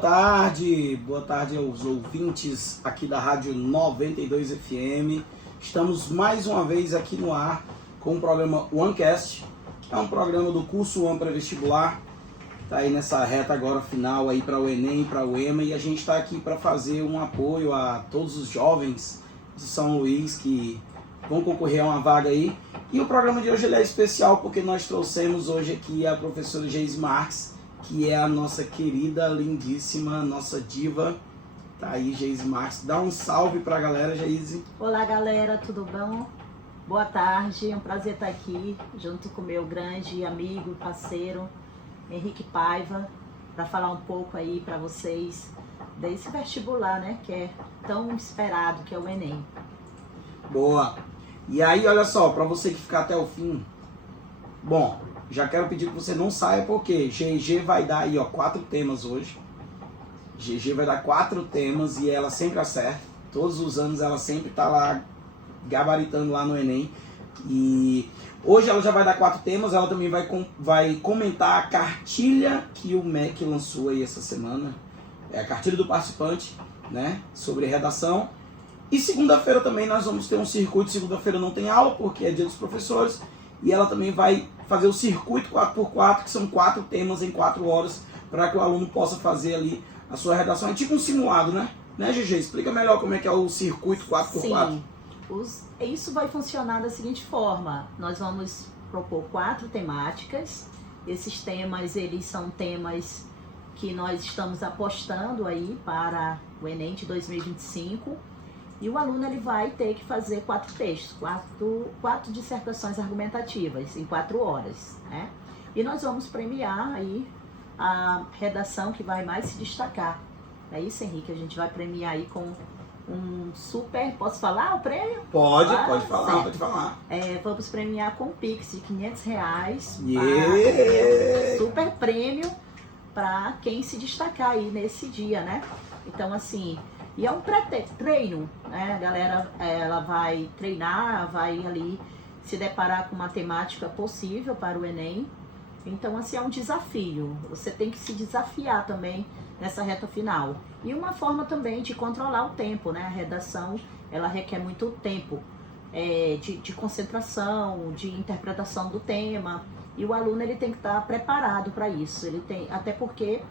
boa tarde aos ouvintes aqui da Rádio 92 FM. Estamos mais uma vez aqui no ar com o programa OneCast, é um programa do curso One Pré-Vestibular. Está aí nessa reta agora final aí para o Enem e para o EMA, e a gente está aqui para fazer um apoio a todos os jovens de São Luís que vão concorrer a uma vaga aí. E o programa de hoje ele é especial porque nós trouxemos hoje aqui a professora Geise Marques, que é a nossa querida, lindíssima, nossa diva. Tá aí, Geise Marques. Dá um salve pra galera, Geise. Olá, galera, tudo bom? Boa tarde, é um prazer estar aqui junto com meu grande amigo, parceiro, Henrique Paiva, para falar um pouco aí para vocês desse vestibular, né, que é tão esperado, que é o Enem. Boa. E aí, olha só, para você que ficar até o fim, bom, já quero pedir que você não saia, porque GG vai dar aí, ó, 4 temas hoje. GG vai dar 4 temas e ela sempre acerta. Todos os anos ela sempre tá lá gabaritando lá no Enem. E hoje ela já vai dar 4 temas. Ela também vai comentar a cartilha que o MEC lançou aí essa semana. É a cartilha do participante, né? Sobre redação. E segunda-feira também nós vamos ter um circuito. Segunda-feira não tem aula porque é dia dos professores. E ela também vai fazer o circuito 4x4, que são 4 temas em 4 horas, para que o aluno possa fazer ali a sua redação. É tipo um simulado, né? Né, GG? Explica melhor como é que é o circuito 4x4. Sim, isso vai funcionar da seguinte forma. Nós vamos propor 4 temáticas. Esses temas, eles são temas que nós estamos apostando aí para o Enem de 2025. E o aluno ele vai ter que fazer 4 textos, 4 dissertações argumentativas em 4 horas, né? E nós vamos premiar aí a redação que vai mais se destacar. É isso, Henrique? A gente vai premiar aí com um super... Posso falar o prêmio? Pode falar, pode falar. Vamos premiar com um Pix de R$500. Yeah. Super prêmio para quem se destacar aí nesse dia, né? Então, assim... E é um pré-treino, né? A galera, ela vai treinar, vai ali se deparar com uma temática possível para o Enem. Então, assim, é um desafio. Você tem que se desafiar também nessa reta final. E uma forma também de controlar o tempo, né? A redação, ela requer muito tempo de concentração, de interpretação do tema. E o aluno, ele tem que estar preparado para isso. Ele tem, até porque...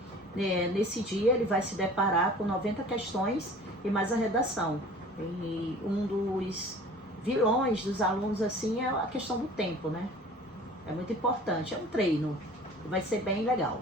nesse dia ele vai se deparar com 90 questões e mais a redação. E um dos vilões dos alunos assim é a questão do tempo, né? É muito importante, é um treino, vai ser bem legal.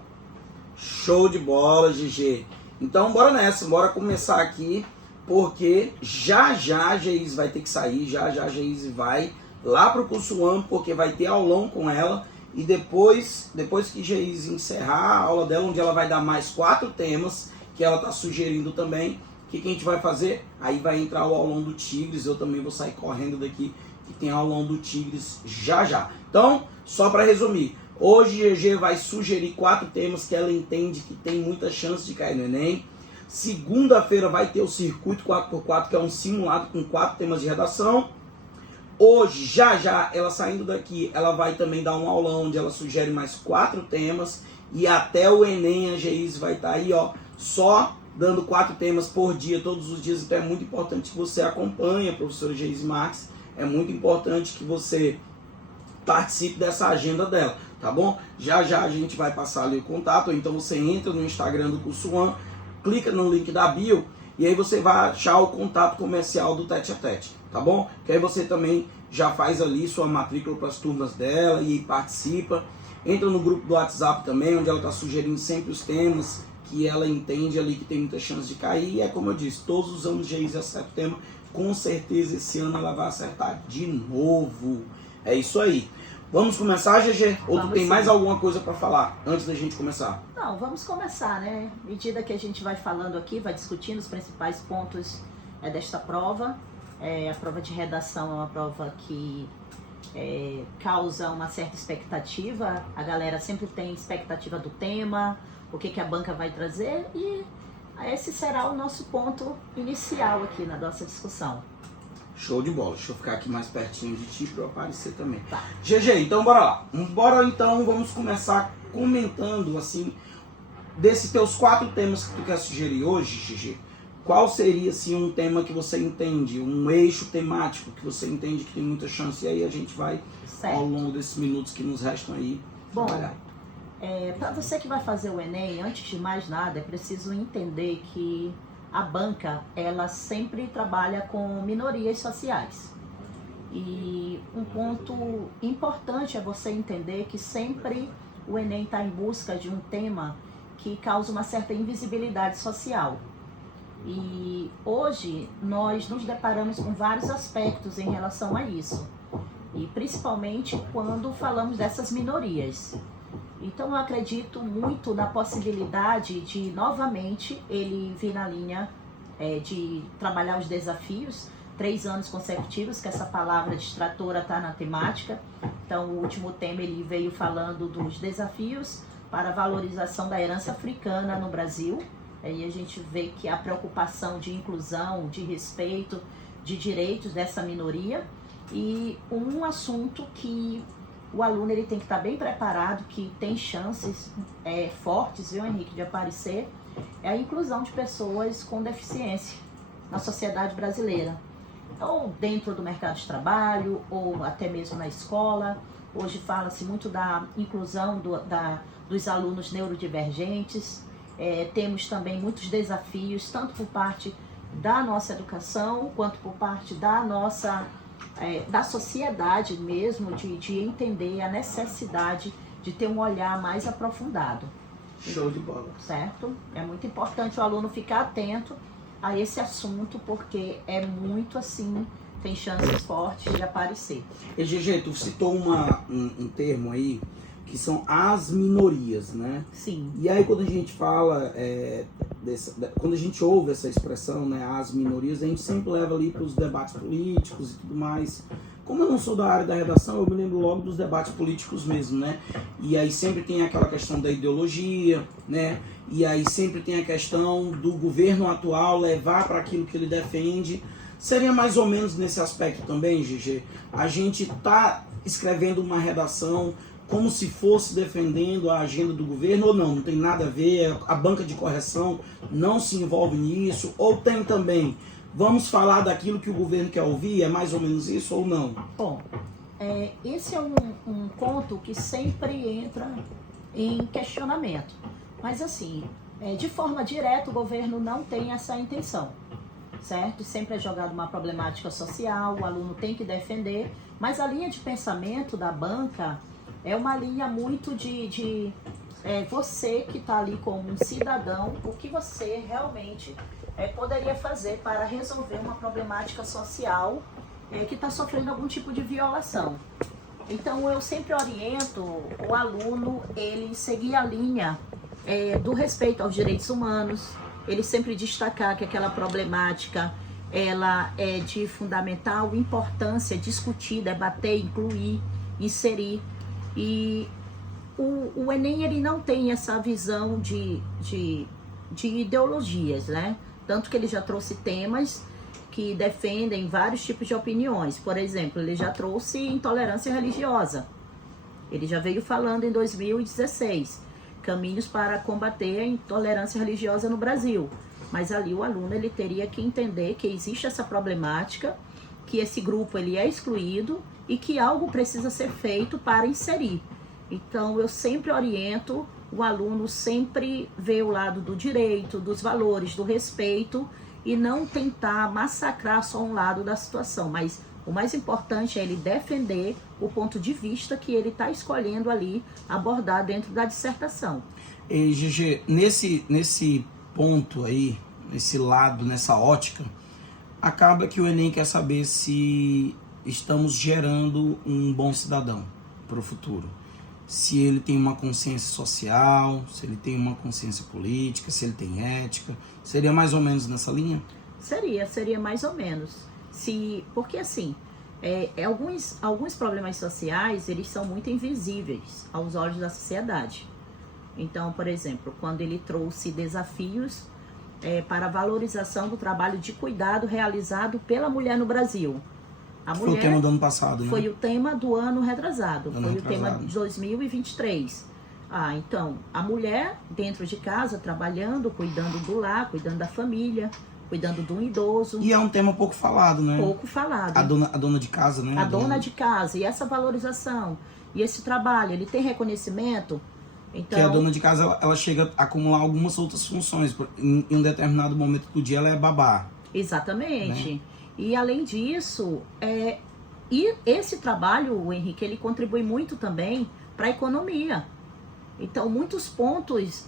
Show de bola, GG. Então bora nessa, bora começar aqui, porque já a Geise vai ter que sair, já a Geise vai lá pro curso One, porque vai ter aulão com ela. E depois que Geise encerrar a aula dela, onde ela vai dar mais 4 temas, que ela está sugerindo também, o que a gente vai fazer? Aí vai entrar o aulão do Tigres, eu também vou sair correndo daqui, que tem aulão do Tigres já. Então, só para resumir, hoje GG vai sugerir 4 temas que ela entende que tem muita chance de cair no Enem. Segunda-feira vai ter o circuito 4x4, que é um simulado com 4 temas de redação. Hoje, já, ela saindo daqui, ela vai também dar um aulão onde ela sugere mais 4 temas. E até o Enem, a Geise vai estar aí, ó, só dando 4 temas por dia, todos os dias. Então é muito importante que você acompanhe a professora Geise Marques. É muito importante que você participe dessa agenda dela, tá bom? Já a gente vai passar ali o contato. Então você entra no Instagram do curso One, clica no link da bio, e aí você vai achar o contato comercial do Tete a Tete, tá bom? Que aí você também já faz ali sua matrícula para as turmas dela e participa. Entra no grupo do WhatsApp também, onde ela está sugerindo sempre os temas que ela entende ali que tem muita chance de cair. E é como eu disse, todos os anos Geise acerta o tema. Com certeza esse ano ela vai acertar de novo. É isso aí. Vamos começar, GG? Ou tu tem mais alguma coisa para falar antes da gente começar? Não, vamos começar, né? À medida que a gente vai falando aqui, vai discutindo os principais pontos desta prova. A prova de redação é uma prova que causa uma certa expectativa. A galera sempre tem expectativa do tema, o que a banca vai trazer, e esse será o nosso ponto inicial aqui na nossa discussão. Show de bola. Deixa eu ficar aqui mais pertinho de ti para eu aparecer também. Tá. GG, então bora lá. Bora então, vamos começar comentando assim desses teus 4 temas que tu quer sugerir hoje, Gigi, qual seria assim, um tema que você entende, um eixo temático que você entende que tem muita chance? E aí a gente vai, ao longo desses minutos que nos restam aí, trabalhar. Para você que vai fazer o Enem, antes de mais nada, é preciso entender que a banca, ela sempre trabalha com minorias sociais. E um ponto importante é você entender que sempre o Enem está em busca de um tema que causa uma certa invisibilidade social. E hoje nós nos deparamos com vários aspectos em relação a isso. E principalmente quando falamos dessas minorias. Então eu acredito muito na possibilidade de novamente ele vir na linha de trabalhar os desafios, 3 anos consecutivos, que essa palavra distratora está na temática. Então o último tema ele veio falando dos desafios para a valorização da herança africana no Brasil. Aí a gente vê que a preocupação de inclusão, de respeito, de direitos dessa minoria. E um assunto que o aluno ele tem que estar bem preparado, que tem chances fortes, viu, Henrique, de aparecer, é a inclusão de pessoas com deficiência na sociedade brasileira. Ou dentro do mercado de trabalho, ou até mesmo na escola. Hoje fala-se muito da inclusão dos alunos neurodivergentes. Temos também muitos desafios, tanto por parte da nossa educação, quanto por parte da nossa da sociedade mesmo, de entender a necessidade de ter um olhar mais aprofundado. Show de bola. Certo? É muito importante o aluno ficar atento a esse assunto, porque é muito assim, tem chances fortes de aparecer. E GG, tu citou um termo aí, que são as minorias, né? Sim. E aí quando a gente fala, quando a gente ouve essa expressão, né, as minorias, a gente sempre leva ali para os debates políticos e tudo mais. Como eu não sou da área da redação, eu me lembro logo dos debates políticos mesmo, né? E aí sempre tem aquela questão da ideologia, né? E aí sempre tem a questão do governo atual levar para aquilo que ele defende. Seria mais ou menos nesse aspecto também, GG? A gente tá escrevendo uma redação como se fosse defendendo a agenda do governo ou não? Não tem nada a ver, a banca de correção não se envolve nisso, ou tem também? Vamos falar daquilo que o governo quer ouvir, é mais ou menos isso ou não? Bom, esse é um ponto que sempre entra em questionamento. Mas assim, de forma direta o governo não tem essa intenção, certo? Sempre é jogado uma problemática social, o aluno tem que defender, mas a linha de pensamento da banca é uma linha muito de você que está ali como um cidadão, o que você realmente poderia fazer para resolver uma problemática social que está sofrendo algum tipo de violação. Então eu sempre oriento o aluno ele seguir a linha do respeito aos direitos humanos, ele sempre destacar que aquela problemática ela é de fundamental importância discutir, debater, incluir, inserir. E o Enem ele não tem essa visão de ideologias, né? Tanto que ele já trouxe temas que defendem vários tipos de opiniões. Por exemplo, ele já trouxe intolerância religiosa. Ele já veio falando em 2016, caminhos para combater a intolerância religiosa no Brasil. Mas ali o aluno ele teria que entender que existe essa problemática, que esse grupo ele é excluído e que algo precisa ser feito para inserir. Então eu sempre oriento o aluno sempre ver o lado do direito, dos valores, do respeito e não tentar massacrar só um lado da situação, mas o mais importante é ele defender o ponto de vista que ele está escolhendo ali abordar dentro da dissertação. E GG, nesse ponto aí, nesse lado, nessa ótica, acaba que o Enem quer saber se estamos gerando um bom cidadão para o futuro. Se ele tem uma consciência social, se ele tem uma consciência política, se ele tem ética. Seria mais ou menos nessa linha? Seria mais ou menos. Porque assim, alguns problemas sociais, eles são muito invisíveis aos olhos da sociedade. Então, por exemplo, quando ele trouxe desafios para a valorização do trabalho de cuidado realizado pela mulher no Brasil. Foi o tema do ano passado, né? Foi o tema do ano retrasado, foi o tema de 2023. Então, a mulher dentro de casa, trabalhando, cuidando do lar, cuidando da família, cuidando do idoso. E é um tema pouco falado, né? Pouco falado. A dona de casa, né? A dona de casa. E essa valorização, e esse trabalho, ele tem reconhecimento? Então, que a dona de casa, ela chega a acumular algumas outras funções. Em um determinado momento do dia, ela é babá. Exatamente. Né? E além disso, e esse trabalho, o Henrique, ele contribui muito também para a economia. Então, muitos pontos,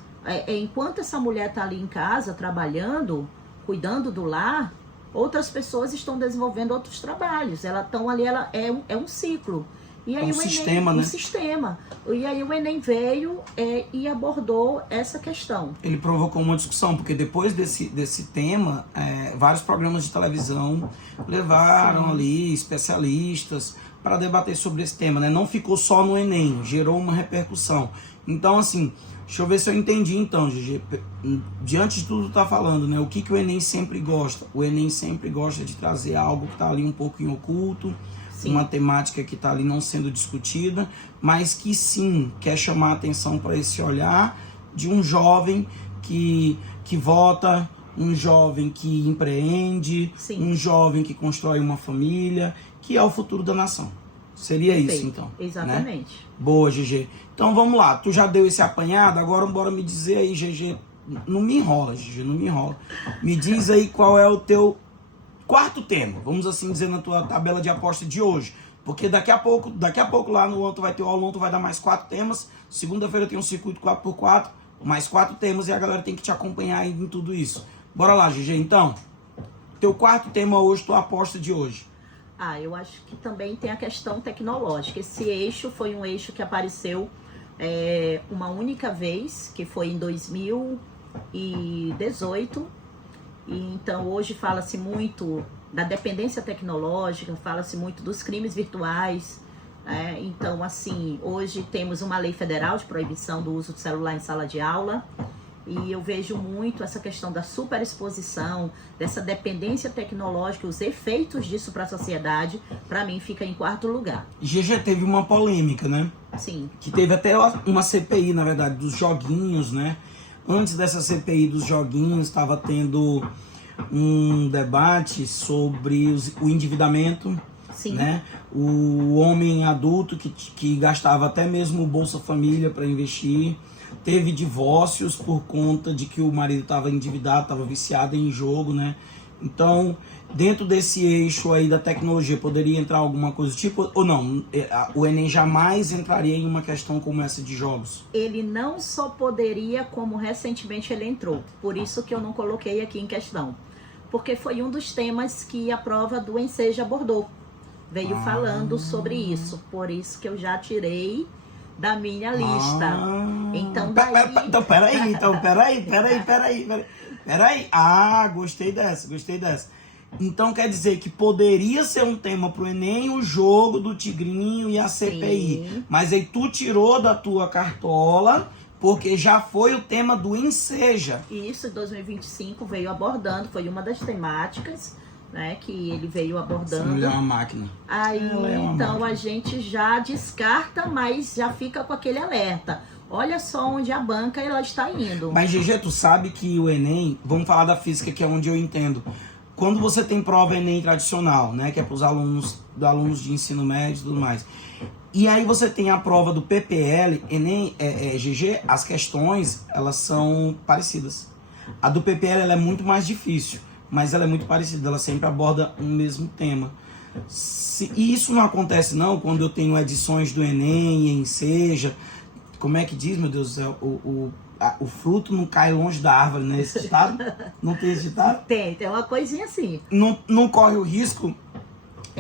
enquanto essa mulher está ali em casa, trabalhando, cuidando do lar, outras pessoas estão desenvolvendo outros trabalhos. Elas estão ali, é um ciclo. E aí sistema, né? Um sistema. E aí o Enem veio e abordou essa questão. Ele provocou uma discussão, porque depois desse tema, vários programas de televisão levaram ali especialistas para debater sobre esse tema, né? Não ficou só no Enem, gerou uma repercussão. Então, assim, deixa eu ver se eu entendi então, Gigi. Diante de tudo que tá falando, né? O que o Enem sempre gosta? O Enem sempre gosta de trazer algo que tá ali um pouquinho oculto, sim, uma temática que tá ali não sendo discutida, mas que sim, quer chamar a atenção para esse olhar de um jovem que vota, um jovem que empreende, sim, um jovem que constrói uma família, que é o futuro da nação. Seria perfeito, isso, então. Exatamente. Né? Boa, GG. Então, vamos lá. Tu já deu esse apanhado, agora bora me dizer aí, GG. Não me enrola, GG, não me enrola. Me diz aí qual é o teu quarto tema, vamos assim dizer, na tua tabela de aposta de hoje. Porque daqui a pouco lá no outro vai ter o aulão, tu vai dar mais 4 temas. Segunda-feira tem um circuito 4x4, mais 4 temas e a galera tem que te acompanhar aí em tudo isso. Bora lá, GG. Então, teu quarto tema hoje, tua aposta de hoje. Eu acho que também tem a questão tecnológica. Esse eixo foi um eixo que apareceu uma única vez, que foi em 2018. E então hoje fala-se muito da dependência tecnológica, fala-se muito dos crimes virtuais. Então, assim, hoje temos uma lei federal de proibição do uso do celular em sala de aula. E eu vejo muito essa questão da superexposição, dessa dependência tecnológica, os efeitos disso para a sociedade, para mim fica em quarto lugar. GG, teve uma polêmica, né? Sim. Que teve até uma CPI, na verdade, dos joguinhos, né? Antes dessa CPI dos joguinhos, estava tendo um debate sobre o endividamento. Sim. Né? O homem adulto que gastava até mesmo o Bolsa Família para investir. Teve divórcios por conta de que o marido estava endividado, estava viciado em jogo, né? Então, dentro desse eixo aí da tecnologia, poderia entrar alguma coisa do tipo, ou não? O Enem jamais entraria em uma questão como essa de jogos? Ele não só poderia, como recentemente ele entrou. Por isso que eu não coloquei aqui em questão. Porque foi um dos temas que a prova do Enseja abordou. Veio falando sobre isso. Por isso que eu já tirei da minha lista. Então, daí... Peraí. Gostei dessa. Então quer dizer que poderia ser um tema pro Enem o jogo do Tigrinho e a CPI. Sim. Mas aí tu tirou da tua cartola porque já foi o tema do Enseja. Isso, em 2025 veio abordando, foi uma das temáticas, né, que ele veio abordando. Essa mulher é uma máquina. Aí, então, a gente já descarta, mas já fica com aquele alerta. Olha só onde a banca ela está indo. Mas, GG, tu sabe que o Enem, vamos falar da física, que é onde eu entendo. Quando você tem prova Enem tradicional, né, que é para os alunos de ensino médio e tudo mais, e aí você tem a prova do PPL, Enem, GG, as questões, elas são parecidas. A do PPL, ela é muito mais difícil, mas ela é muito parecida, ela sempre aborda o mesmo tema. E isso não acontece não quando eu tenho edições do Enem e Enseja. Como é que diz, meu Deus do céu, o fruto não cai longe da árvore, né? Esse ditado? Não tem esse ditado? Tem uma coisinha assim. Não corre o risco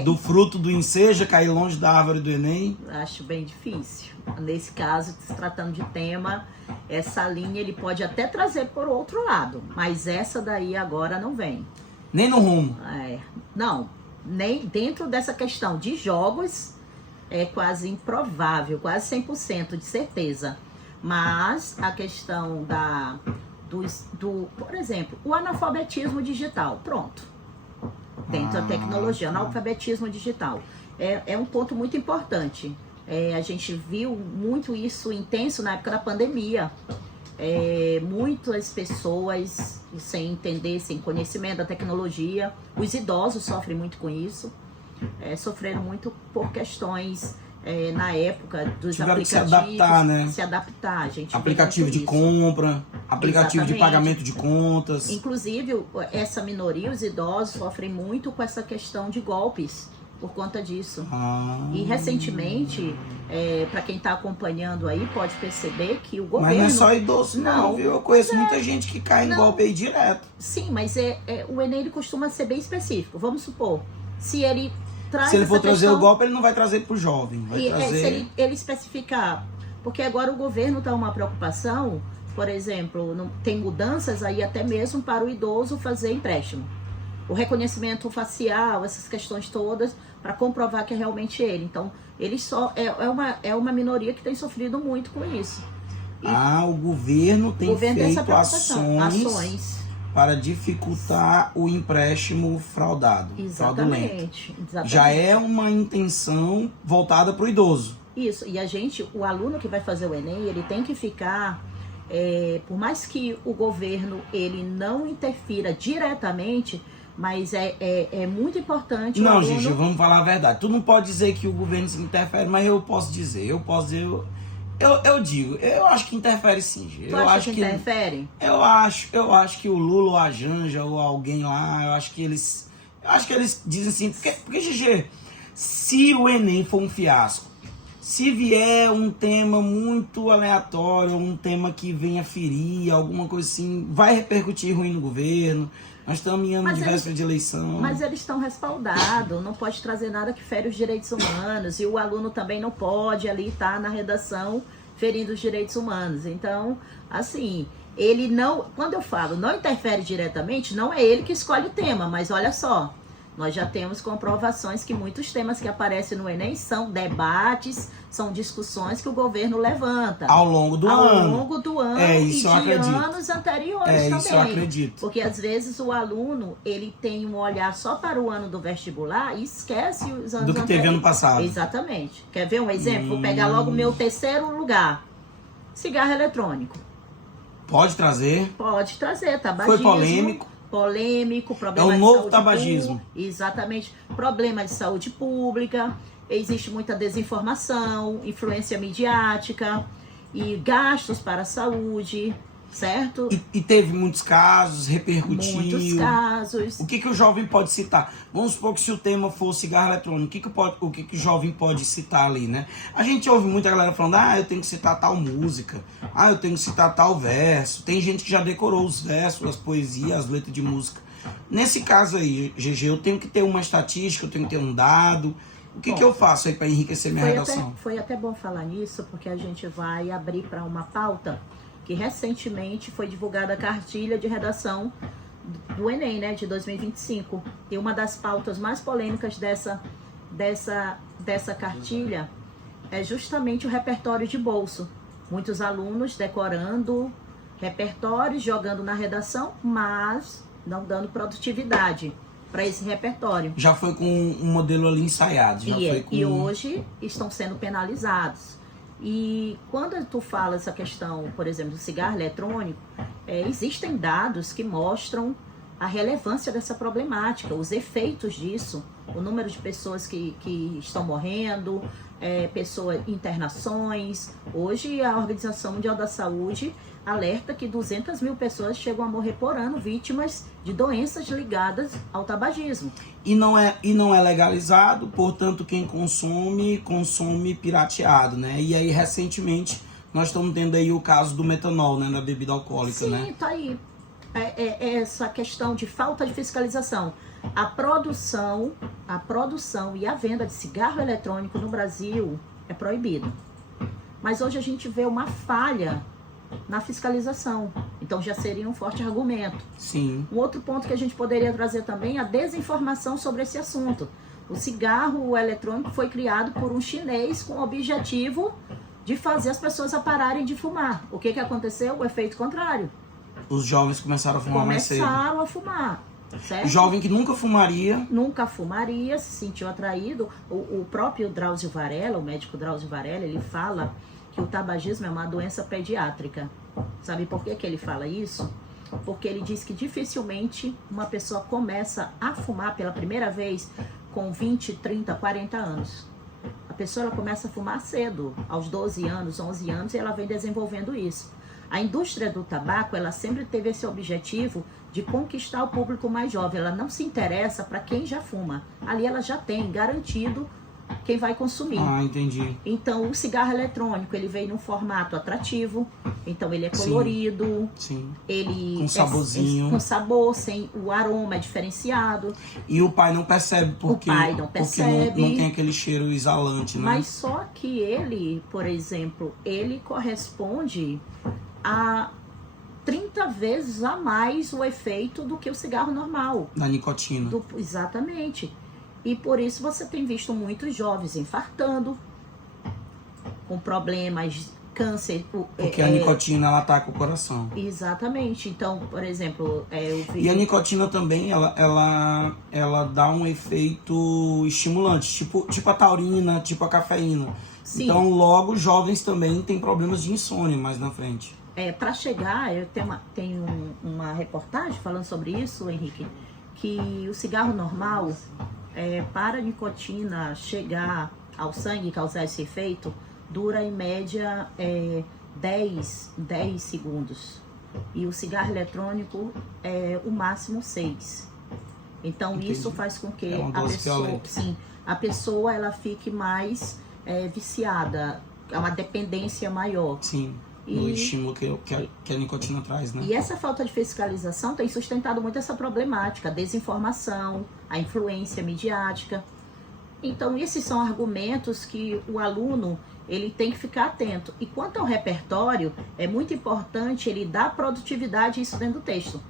do fruto do Enseja cair longe da árvore do Enem? Acho bem difícil. Nesse caso, se tratando de tema, essa linha ele pode até trazer por outro lado, mas essa daí agora não vem. Nem no rumo? Não, nem dentro dessa questão de jogos, é quase improvável, quase 100% de certeza. Mas a questão por exemplo, o analfabetismo digital, pronto. Dentro da tecnologia, analfabetismo digital. É um ponto muito importante. A gente viu muito isso intenso na época da pandemia. Muitas pessoas sem entender, sem conhecimento da tecnologia. Os idosos sofrem muito com isso. Sofreram muito por questões na época dos tiveram aplicativos. Que se adaptar, né? Se adaptar, gente. Aplicativo de compra, aplicativo de pagamento de contas. Inclusive, essa minoria, os idosos, sofrem muito com essa questão de golpes por conta disso. E recentemente, para quem está acompanhando aí, pode perceber que o governo... Mas não é só idoso não, viu? Eu conheço muita gente que cai em golpe aí direto. Sim, mas o Enem ele costuma ser bem específico. Vamos supor, se ele for trazer o golpe, ele não vai trazer para o jovem. Se ele especificar, porque agora o governo está uma preocupação, por exemplo, tem mudanças aí até mesmo para o idoso fazer empréstimo. O reconhecimento facial, essas questões todas, para comprovar que é realmente ele. Então, ele só é uma minoria que tem sofrido muito com isso. O governo tem feito ações para dificultar o empréstimo fraudado. Exatamente. Já é uma intenção voltada para o idoso. Isso, e o aluno que vai fazer o Enem, ele tem que ficar, por mais que o governo ele não interfira diretamente, mas é muito importante. Não, Gigi, vamos falar a verdade. Tu não pode dizer que o governo se interfere, mas eu posso dizer. Eu acho que interfere sim, Gigi. Tu acha que interfere? Eu acho que o Lula ou a Janja ou alguém lá, eu acho que eles dizem assim, porque Gigi, se o Enem for um fiasco, se vier um tema muito aleatório, um tema que venha ferir, alguma coisa assim, vai repercutir ruim no governo. Nós estamos em ano de véspera de eleição. Mas eles estão respaldados, não pode trazer nada que fere os direitos humanos. E o aluno também não pode ali estar na redação ferindo os direitos humanos. Então, assim, ele não... Quando eu falo não interfere diretamente, não é ele que escolhe o tema, mas olha só, nós já temos comprovações que muitos temas que aparecem no Enem são debates, são discussões que o governo levanta. Ao longo do ano. Isso e de anos anteriores também. Isso eu acredito. Porque às vezes o aluno, ele tem um olhar só para o ano do vestibular e esquece os anos anteriores. Do que teve ano passado. Exatamente. Quer ver um exemplo? Vou pegar logo o meu terceiro lugar. Cigarro eletrônico. Pode trazer. Pode trazer, tabagismo. Foi polêmico, problema de novo tabagismo. Exatamente. Problema de saúde pública, existe muita desinformação, influência midiática e gastos para a saúde, certo? E teve muitos casos, repercutiu. Muitos casos. O que o jovem pode citar? Vamos supor que se o tema for cigarro eletrônico, o que o jovem pode citar ali, né? A gente ouve muita galera falando, eu tenho que citar tal música, eu tenho que citar tal verso. Tem gente que já decorou os versos, as poesias, as letras de música. Nesse caso aí, GG, eu tenho que ter uma estatística, eu tenho que ter um dado. O que eu faço aí para enriquecer minha redação? Foi até bom falar nisso, porque a gente vai abrir para uma pauta que recentemente foi divulgada a cartilha de redação do Enem, né, de 2025. E uma das pautas mais polêmicas dessa cartilha é justamente o repertório de bolso. Muitos alunos decorando repertórios, jogando na redação, mas não dando produtividade para esse repertório. Já foi com um modelo ali ensaiado. E hoje estão sendo penalizados. E quando tu fala essa questão, por exemplo, do cigarro eletrônico, existem dados que mostram a relevância dessa problemática, os efeitos disso, o número de pessoas que estão morrendo, internações. Hoje a Organização Mundial da Saúde alerta que 200 mil pessoas chegam a morrer por ano vítimas de doenças ligadas ao tabagismo. E não é legalizado, portanto quem consome pirateado, né? E aí recentemente nós estamos tendo aí o caso do metanol, né, da bebida alcoólica, né? Sim, tá aí. Essa questão de falta de fiscalização. A produção e a venda de cigarro eletrônico no Brasil é proibido. Mas hoje a gente vê uma falha na fiscalização. Então já seria um forte argumento. Sim. Um outro ponto que a gente poderia trazer também é a desinformação sobre esse assunto. O cigarro eletrônico foi criado por um chinês com o objetivo de fazer as pessoas pararem de fumar. O que aconteceu? O efeito contrário. Os jovens começaram a fumar mais cedo. Começaram a fumar. certo? Jovem que nunca fumaria. Nunca fumaria, se sentiu atraído. O próprio Drauzio Varela, o médico Drauzio Varela, ele fala que o tabagismo é uma doença pediátrica. Sabe por que ele fala isso? Porque ele diz que dificilmente uma pessoa começa a fumar pela primeira vez com 20, 30, 40 anos. A pessoa ela começa a fumar cedo, aos 12 anos, 11 anos, e ela vem desenvolvendo isso. A indústria do tabaco, ela sempre teve esse objetivo de conquistar o público mais jovem. Ela não se interessa para quem já fuma. Ali ela já tem garantido quem vai consumir. Ah, entendi. Então, o cigarro eletrônico, ele vem num formato atrativo. Então, ele é colorido. Sim. Ele com saborzinho. Com sabor, sem o aroma é diferenciado. E o pai não percebe porque, o pai não percebe. Porque não tem aquele cheiro exalante, né? Mas só que ele, por exemplo, ele corresponde a 30 vezes a mais o efeito do que o cigarro normal. Da nicotina. Exatamente. E por isso você tem visto muitos jovens infartando, com problemas, câncer. Porque a nicotina, ela ataca o coração. Exatamente. Então, por exemplo, eu vi... E a nicotina também, ela dá um efeito estimulante, tipo a taurina, tipo a cafeína. Sim. Então, logo, jovens também têm problemas de insônia mais na frente. Para chegar, eu tenho uma reportagem falando sobre isso, Henrique, que o cigarro normal... para a nicotina chegar ao sangue e causar esse efeito, dura em média 10 segundos. E o cigarro eletrônico o máximo 6. Então, entendi. Isso faz com que a pessoa ela fique mais viciada. É uma dependência maior. Sim. No estímulo que a nicotina traz, né? E essa falta de fiscalização tem sustentado muito essa problemática, a desinformação, a influência midiática. Então, esses são argumentos que o aluno ele tem que ficar atento. E quanto ao repertório, é muito importante ele dar produtividade a isso dentro do texto.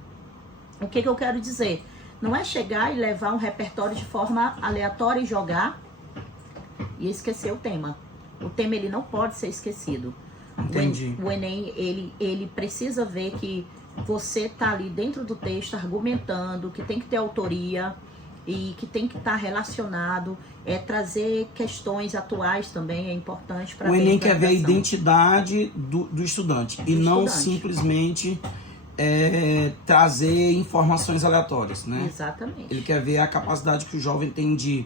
O que eu quero dizer? Não é chegar e levar um repertório de forma aleatória e jogar e esquecer o tema. O tema ele não pode ser esquecido. Entendi. O Enem, ele precisa ver que você está ali dentro do texto argumentando, que tem que ter autoria e que tem que estar relacionado, trazer questões atuais também é importante para o Enem quer ver a identidade do estudante e não simplesmente trazer informações aleatórias, né? Exatamente. Ele quer ver a capacidade que o jovem tem de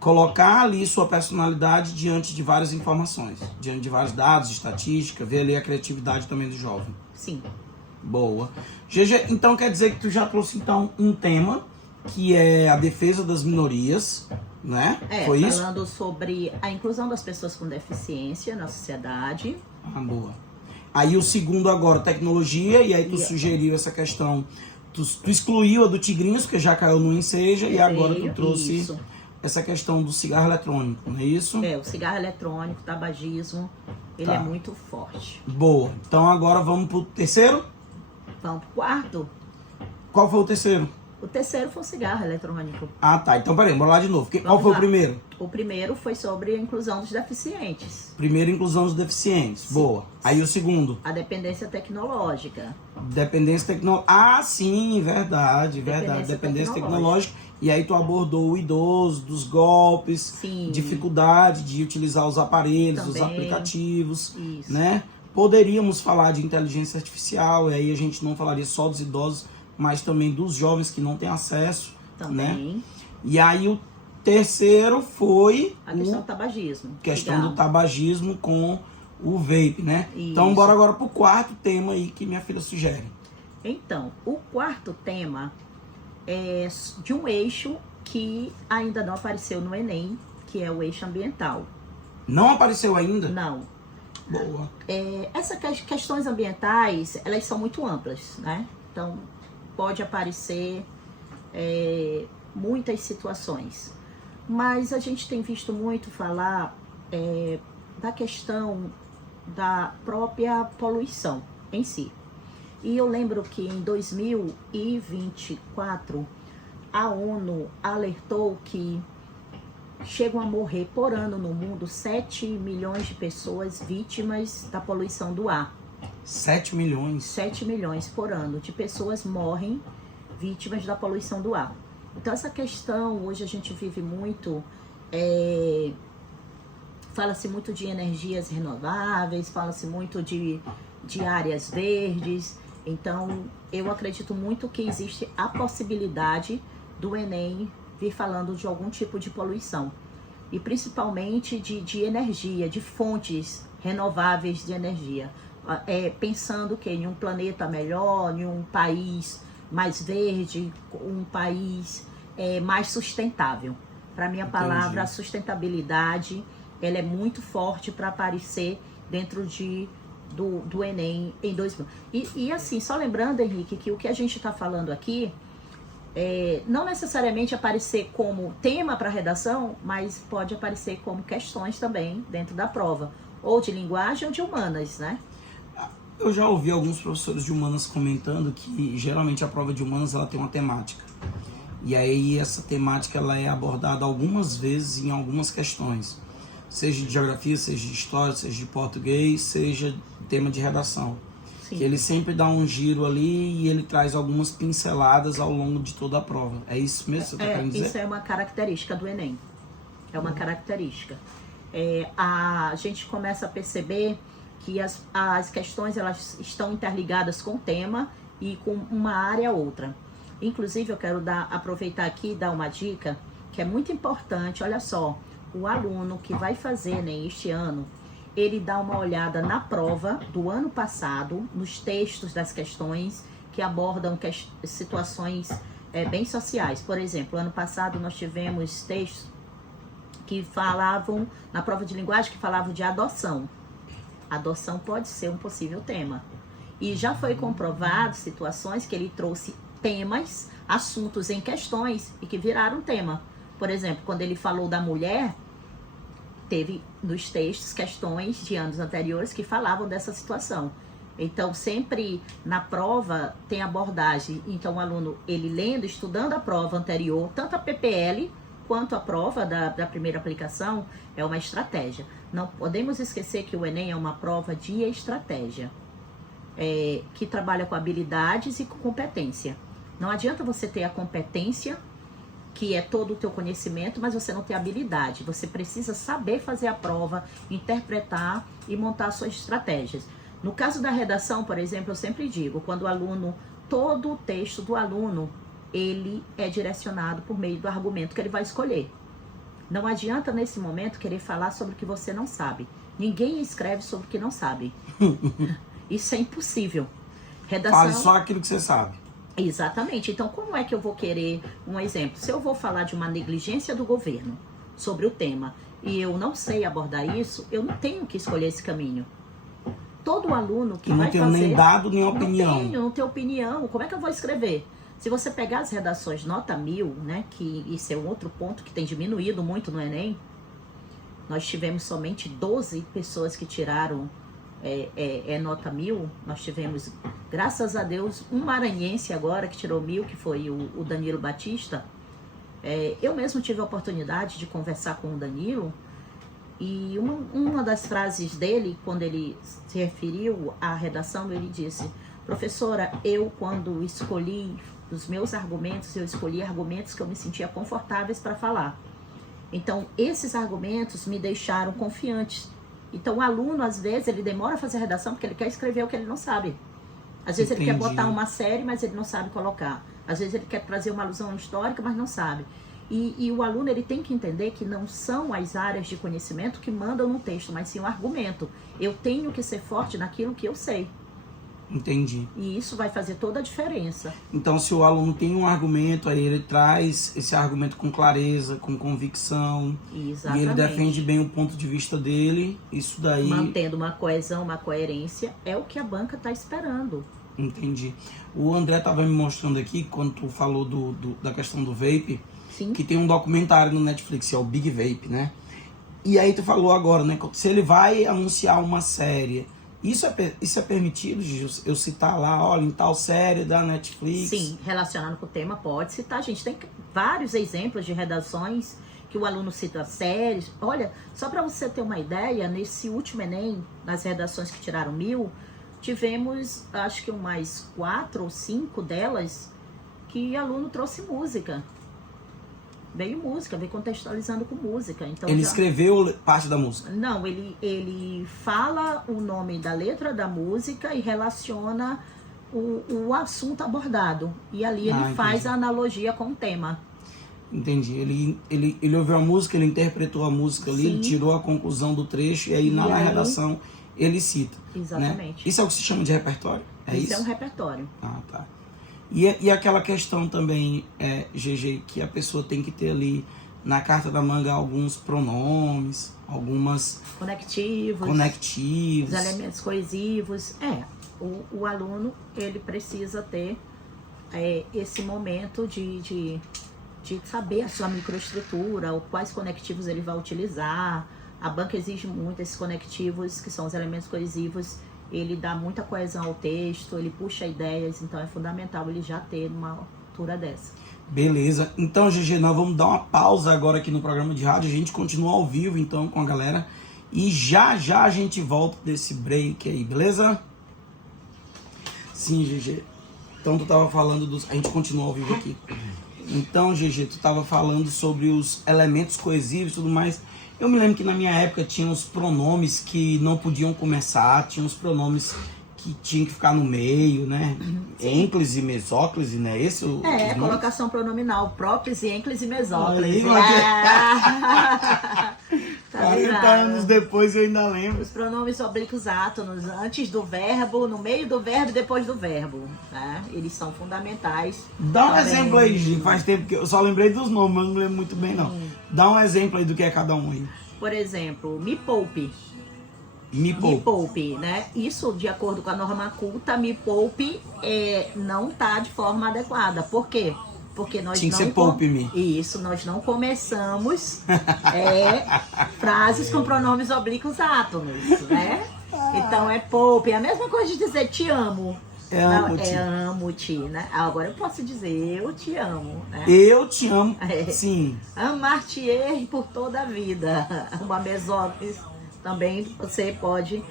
colocar ali sua personalidade diante de várias informações, diante de vários dados, estatística, ver ali a criatividade também do jovem. Sim. Boa. GG, então quer dizer que tu já trouxe então um tema que é a defesa das minorias, né? Foi isso? Falando sobre a inclusão das pessoas com deficiência na sociedade. Ah, boa. Aí o segundo agora, tecnologia, e aí tu sugeriu essa questão, tu excluiu a do Tigrinhos, porque já caiu no Enseja, e agora tu trouxe... Isso. Essa questão do cigarro eletrônico, não é isso? O cigarro eletrônico, o tabagismo, ele é muito forte. Boa. Então agora vamos pro terceiro? Vamos pro quarto. Qual foi o terceiro? O terceiro foi o cigarro eletrônico. Ah, tá. Então peraí, bora lá de novo. Qual foi o primeiro? O primeiro foi sobre a inclusão dos deficientes. Primeiro, inclusão dos deficientes. Sim. Boa. Aí o segundo? A dependência tecnológica. Dependência tecnológica. Ah, sim, verdade. Dependência tecnológica. E aí tu abordou o idoso, dos golpes, sim, dificuldade de utilizar os aparelhos, também, os aplicativos, isso, né? Poderíamos falar de inteligência artificial, e aí a gente não falaria só dos idosos, mas também dos jovens que não têm acesso, também, né? E aí o terceiro foi a questão do tabagismo. Questão do tabagismo com o vape, né? Isso. Então bora agora pro quarto tema aí que minha filha sugere. Então, o quarto tema é de um eixo que ainda não apareceu no Enem, que é o eixo ambiental. Não apareceu ainda? Não. Boa. Essas questões ambientais, elas são muito amplas, né? Então, pode aparecer muitas situações. Mas a gente tem visto muito falar da questão da própria poluição em si. E eu lembro que em 2024, a ONU alertou que chegam a morrer por ano no mundo 7 milhões de pessoas vítimas da poluição do ar. 7 milhões? 7 milhões por ano de pessoas morrem vítimas da poluição do ar. Então essa questão, hoje a gente vive muito, fala-se muito de energias renováveis, fala-se muito de áreas verdes. Então eu acredito muito que existe a possibilidade do Enem vir falando de algum tipo de poluição. E principalmente de energia, de fontes renováveis de energia. Pensando que em um planeta melhor, em um país mais verde, um país mais sustentável. Para mim a palavra sustentabilidade, ela é muito forte para aparecer dentro do Enem em 2000. E assim, só lembrando, Henrique, que o que a gente está falando aqui não necessariamente aparecer como tema para redação, mas pode aparecer como questões também dentro da prova, ou de linguagem ou de humanas, né? Eu já ouvi alguns professores de humanas comentando que geralmente a prova de humanas ela tem uma temática. E aí essa temática ela é abordada algumas vezes em algumas questões. Seja de geografia, seja de história, seja de português, seja tema de redação. Sim. Que ele sempre dá um giro ali e ele traz algumas pinceladas ao longo de toda a prova. É isso mesmo que você está querendo dizer? Isso é uma característica do Enem. É uma característica. A gente começa a perceber que as questões elas estão interligadas com o tema e com uma área ou outra. Inclusive, eu quero aproveitar aqui e dar uma dica que é muito importante. Olha só, o aluno que vai fazer Enem este ano, ele dá uma olhada na prova do ano passado, nos textos das questões que abordam situações bem sociais. Por exemplo, ano passado nós tivemos textos que falavam, na prova de linguagem, que falavam de adoção. Adoção pode ser um possível tema. E já foi comprovado situações que ele trouxe temas, assuntos em questões e que viraram tema. Por exemplo, quando ele falou da mulher, teve nos textos questões de anos anteriores que falavam dessa situação. Então, sempre na prova tem abordagem. Então, o aluno, ele lendo, estudando a prova anterior, tanto a PPL quanto a prova da primeira aplicação, é uma estratégia. Não podemos esquecer que o Enem é uma prova de estratégia, que trabalha com habilidades e com competência. Não adianta você ter a competência, que é todo o teu conhecimento, mas você não tem habilidade. Você precisa saber fazer a prova, interpretar e montar suas estratégias. No caso da redação, por exemplo, eu sempre digo, quando o aluno, todo o texto do aluno, ele é direcionado por meio do argumento que ele vai escolher. Não adianta, nesse momento, querer falar sobre o que você não sabe. Ninguém escreve sobre o que não sabe. Isso é impossível. Redação... Fale só aquilo que você sabe. Exatamente. Então, como é que eu vou querer um exemplo? Se eu vou falar de uma negligência do governo sobre o tema e eu não sei abordar isso, eu não tenho que escolher esse caminho. Todo aluno que vai fazer... Não tenho nem dado nem opinião. Não tenho opinião. Como é que eu vou escrever? Se você pegar as redações nota 1000, né, que isso é um outro ponto que tem diminuído muito no Enem, nós tivemos somente 12 pessoas que tiraram nota 1000. Nós tivemos, graças a Deus, um maranhense agora que tirou 1000, que foi o Danilo Batista. Eu mesmo tive a oportunidade de conversar com o Danilo, e uma das frases dele, quando ele se referiu à redação, ele disse: professora, eu quando escolhi os meus argumentos, eu escolhi argumentos que eu me sentia confortáveis para falar. Então, esses argumentos me deixaram confiantes. Então, o aluno, às vezes, ele demora a fazer a redação porque ele quer escrever o que ele não sabe. Às vezes ele quer botar uma série, mas ele não sabe colocar. Às vezes ele quer trazer uma alusão histórica, mas não sabe. E o aluno, ele tem que entender que não são as áreas de conhecimento que mandam no texto, mas sim o argumento. Eu tenho que ser forte naquilo que eu sei. Entendi. E isso vai fazer toda a diferença. Então, se o aluno tem um argumento, aí ele traz esse argumento com clareza, com convicção. Exatamente. E ele defende bem o ponto de vista dele. Isso daí... Mantendo uma coesão, uma coerência, é o que a banca está esperando. Entendi. O André estava me mostrando aqui, quando tu falou da questão do vape, Sim. que tem um documentário no Netflix, que é o Big Vape, né? E aí tu falou agora, né? Se ele vai anunciar uma série... Isso é permitido, Gigi? Eu citar lá, olha, em tal série da Netflix? Sim, relacionado com o tema, pode citar. A gente tem vários exemplos de redações que o aluno cita séries. Olha, só para você ter uma ideia, nesse último Enem, nas redações que tiraram 1000, tivemos, acho que umas 4 ou 5 delas que aluno trouxe música. Veio contextualizando com música. Então, ele escreveu parte da música? Não, ele fala o nome da letra da música e relaciona o assunto abordado. E ali ele faz a analogia com o tema. Entendi. Ele ouviu a música, ele interpretou a música ali, ele tirou a conclusão do trecho e aí na redação ele cita. Exatamente. Né? Isso é o que se chama de repertório? Isso é um repertório. Ah, tá. E aquela questão também, GG, que a pessoa tem que ter ali na carta da manga alguns pronomes, algumas... Conectivos. Os elementos coesivos. O aluno, ele precisa ter esse momento de saber a sua microestrutura, quais conectivos ele vai utilizar. A banca exige muito esses conectivos, que são os elementos coesivos. Ele dá muita coesão ao texto, ele puxa ideias, então é fundamental ele já ter uma altura dessa. Beleza. Então, GG, nós vamos dar uma pausa agora aqui no programa de rádio. A gente continua ao vivo, então, com a galera. E já a gente volta desse break aí, beleza? Sim, GG. Então, tu tava falando a gente continua ao vivo aqui. Então, GG, tu tava falando sobre os elementos coesivos e tudo mais. Eu me lembro que na minha época tinha os pronomes que não podiam começar, tinha os pronomes que tinham que ficar no meio, né? Ênclise, mesóclise, né? Esse colocação pronominal, próprise, ênclise e mesóclise. 40 anos depois eu ainda lembro. Os pronomes oblíquos átonos, antes do verbo, no meio do verbo e depois do verbo. Né? Eles são fundamentais. Dá um exemplo aí, Gi. Faz tempo que eu só lembrei dos nomes, mas não lembro muito bem, não. Dá um exemplo aí do que é cada um aí. Por exemplo, me poupe. Me poupe, né? Isso, de acordo com a norma culta, me poupe não tá de forma adequada. Por quê? Porque nós tinha que ser poupe-me. Isso, nós não começamos frases com pronomes oblíquos átonos, né? Então é poupe. É a mesma coisa de dizer te amo. Amo-te, né? Agora eu posso dizer eu te amo. Né? Eu te amo, sim. Amar-te-ei por toda a vida. Uma mesóclise também você pode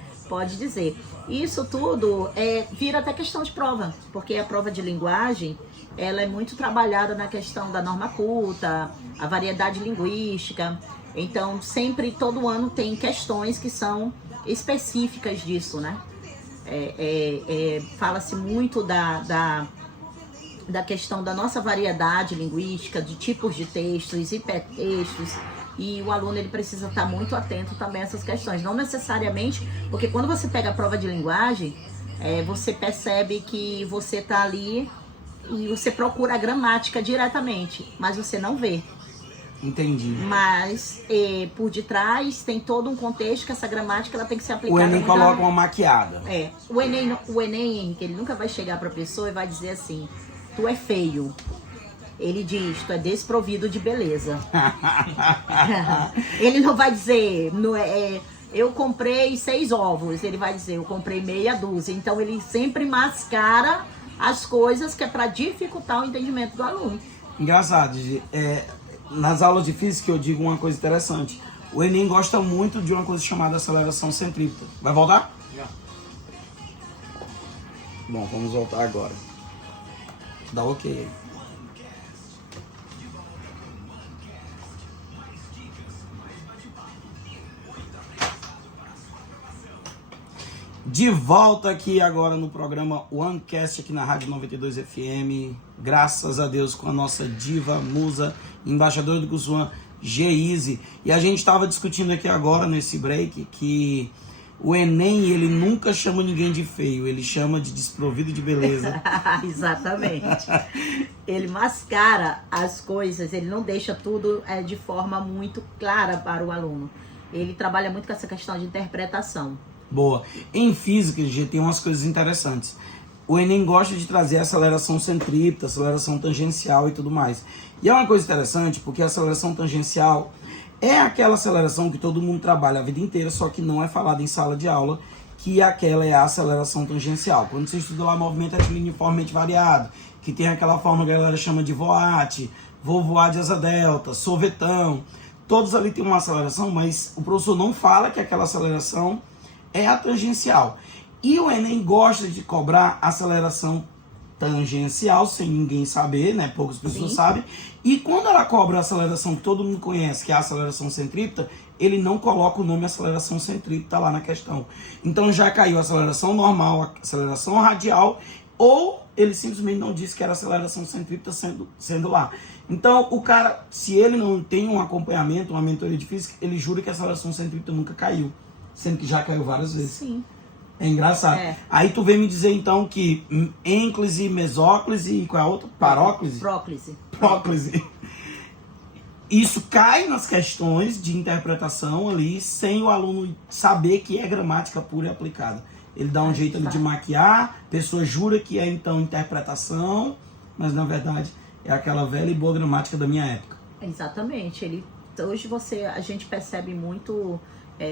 dizer. Isso tudo vira até questão de prova, porque a prova de linguagem ela é muito trabalhada na questão da norma culta, a variedade linguística. Então, sempre, todo ano, tem questões que são específicas disso, né? Fala-se muito da questão da nossa variedade linguística, de tipos de textos, hipertextos, e o aluno ele precisa estar muito atento também a essas questões. Não necessariamente, porque quando você pega a prova de linguagem, você percebe que você está ali e você procura a gramática diretamente, mas você não vê. Entendi. Mas por detrás tem todo um contexto que essa gramática ela tem que ser aplicada. O Enem coloca uma maquiada. O Enem, Henrique, ele nunca vai chegar para a pessoa e vai dizer assim, tu é feio. Ele diz, tu é desprovido de beleza. Ele não vai dizer, eu comprei 6 ovos. Ele vai dizer, eu comprei meia dúzia. Então ele sempre mascara as coisas que é para dificultar o entendimento do aluno. Engraçado, nas aulas de física eu digo uma coisa interessante. O Enem gosta muito de uma coisa chamada aceleração centrípeta. Vai voltar? Já. Bom, vamos voltar agora. Dá ok aí. De volta aqui agora no programa OneCast aqui na Rádio 92 FM. Graças a Deus com a nossa diva, musa, embaixadora do curso One, Geise. E a gente estava discutindo aqui agora nesse break que o Enem ele nunca chama ninguém de feio, ele chama de desprovido de beleza. Exatamente. Ele mascara as coisas, ele não deixa tudo de forma muito clara para o aluno. Ele trabalha muito com essa questão de interpretação. Boa. Em física, gente, tem umas coisas interessantes. O Enem gosta de trazer aceleração centrípeta, aceleração tangencial e tudo mais. E é uma coisa interessante porque a aceleração tangencial é aquela aceleração que todo mundo trabalha a vida inteira, só que não é falada em sala de aula, que aquela é a aceleração tangencial. Quando você estuda lá movimento uniformemente variado, que tem aquela forma que a galera chama de voate, vou voar de asa delta, sorvetão, todos ali tem uma aceleração, mas o professor não fala que aquela aceleração é a tangencial. E o Enem gosta de cobrar aceleração tangencial, sem ninguém saber, né? Poucas pessoas Sim. sabem. E quando ela cobra a aceleração que todo mundo conhece, que é a aceleração centrípeta, ele não coloca o nome aceleração centrípeta lá na questão. Então já caiu a aceleração normal, a aceleração radial, ou ele simplesmente não disse que era aceleração centrípeta sendo lá. Então o cara, se ele não tem um acompanhamento, uma mentoria de física, ele jura que a aceleração centrípeta nunca caiu, sendo que já caiu várias vezes. Sim. É engraçado. Aí tu vem me dizer então que ênclise, mesóclise e qual é a outra? Paróclise? Próclise. Isso cai nas questões de interpretação ali, sem o aluno saber que é gramática pura e aplicada. Ele dá um jeito ali de maquiar, a pessoa jura que é então interpretação, mas na verdade é aquela velha e boa gramática da minha época. Exatamente. Hoje a gente percebe muito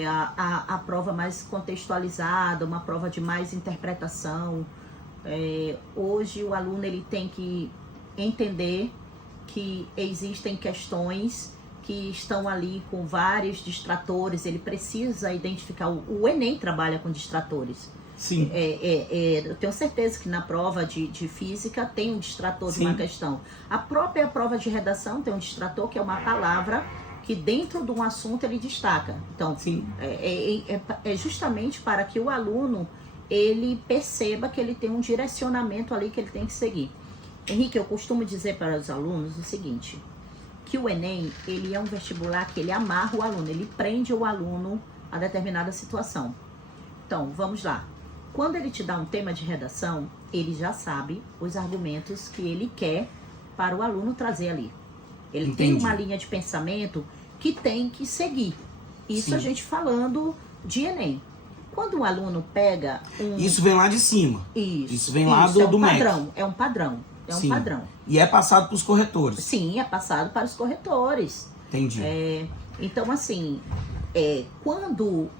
a prova mais contextualizada, uma prova de mais interpretação. Hoje o aluno ele tem que entender que existem questões que estão ali com vários distratores, ele precisa identificar. O Enem trabalha com distratores. Sim. Eu tenho certeza que na prova de física tem um distrator de uma questão. A própria prova de redação tem um distrator, que é uma palavra que dentro de um assunto ele destaca. Então, é justamente para que o aluno ele perceba que ele tem um direcionamento ali que ele tem que seguir. Henrique, eu costumo dizer para os alunos o seguinte, que o Enem, ele é um vestibular que ele amarra o aluno, ele prende o aluno a determinada situação. Então, vamos lá. Quando ele te dá um tema de redação, ele já sabe os argumentos que ele quer para o aluno trazer ali. Ele tem uma linha de pensamento que tem que seguir. Isso a gente falando de Enem. Quando o aluno pega Isso vem lá de cima. Isso vem lá do MEC. É um padrão. É um padrão. E é passado para os corretores. Sim, é passado para os corretores. Entendi. Então, assim, quando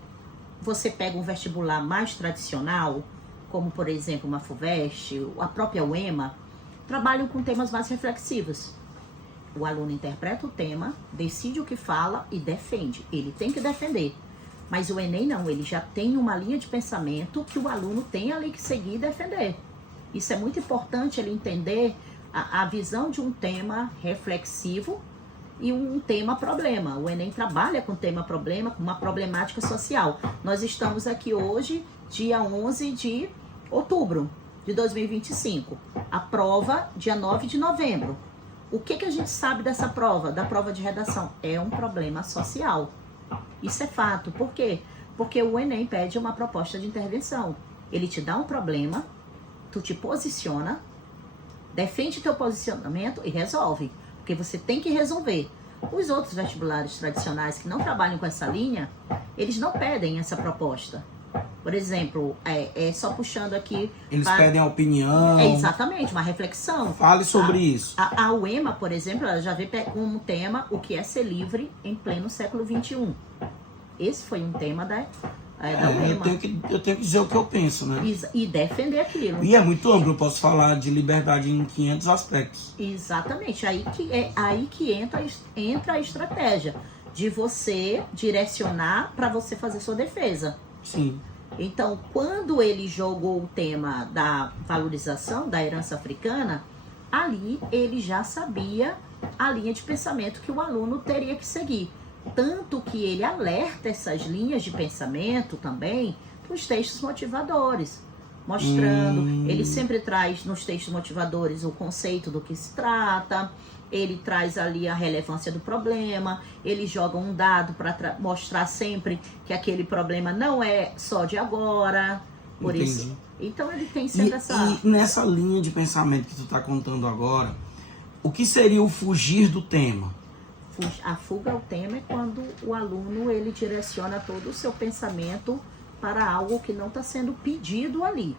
você pega um vestibular mais tradicional, como, por exemplo, uma FUVEST, a própria UEMA, trabalham com temas mais reflexivos. O aluno interpreta o tema, decide o que fala e defende. Ele tem que defender. Mas o Enem não, ele já tem uma linha de pensamento que o aluno tem ali que seguir e defender. Isso é muito importante, ele entender a visão de um tema reflexivo e um tema problema. O Enem trabalha com tema problema, com uma problemática social. Nós estamos aqui hoje, dia 11 de outubro de 2025. A prova, dia 9 de novembro. O que a gente sabe dessa prova, da prova de redação? É um problema social. Isso é fato. Por quê? Porque o Enem pede uma proposta de intervenção. Ele te dá um problema, tu te posiciona, defende teu posicionamento e resolve. Porque você tem que resolver. Os outros vestibulares tradicionais que não trabalham com essa linha, eles não pedem essa proposta. Por exemplo, só puxando aqui... Eles pedem a opinião. Exatamente, uma reflexão. Fale sobre isso. A UEMA, por exemplo, ela já vê um tema, o que é ser livre em pleno século XXI. Esse foi um tema da UEMA. Eu tenho que dizer o que eu penso, né? E defender aquilo. E é muito amplo, eu posso falar de liberdade em 500 aspectos. Exatamente, aí que entra a estratégia de você direcionar para você fazer sua defesa. Sim. Então, quando ele jogou o tema da valorização da herança africana, ali ele já sabia a linha de pensamento que o aluno teria que seguir. Tanto que ele alerta essas linhas de pensamento também nos textos motivadores, mostrando, ele sempre traz nos textos motivadores o conceito do que se trata, ele traz ali a relevância do problema, ele joga um dado para mostrar sempre que aquele problema não é só de agora, por isso. Então ele tem sempre essa... E nessa linha de pensamento que tu está contando agora, o que seria o fugir do tema? A fuga ao tema é quando o aluno ele direciona todo o seu pensamento para algo que não está sendo pedido ali.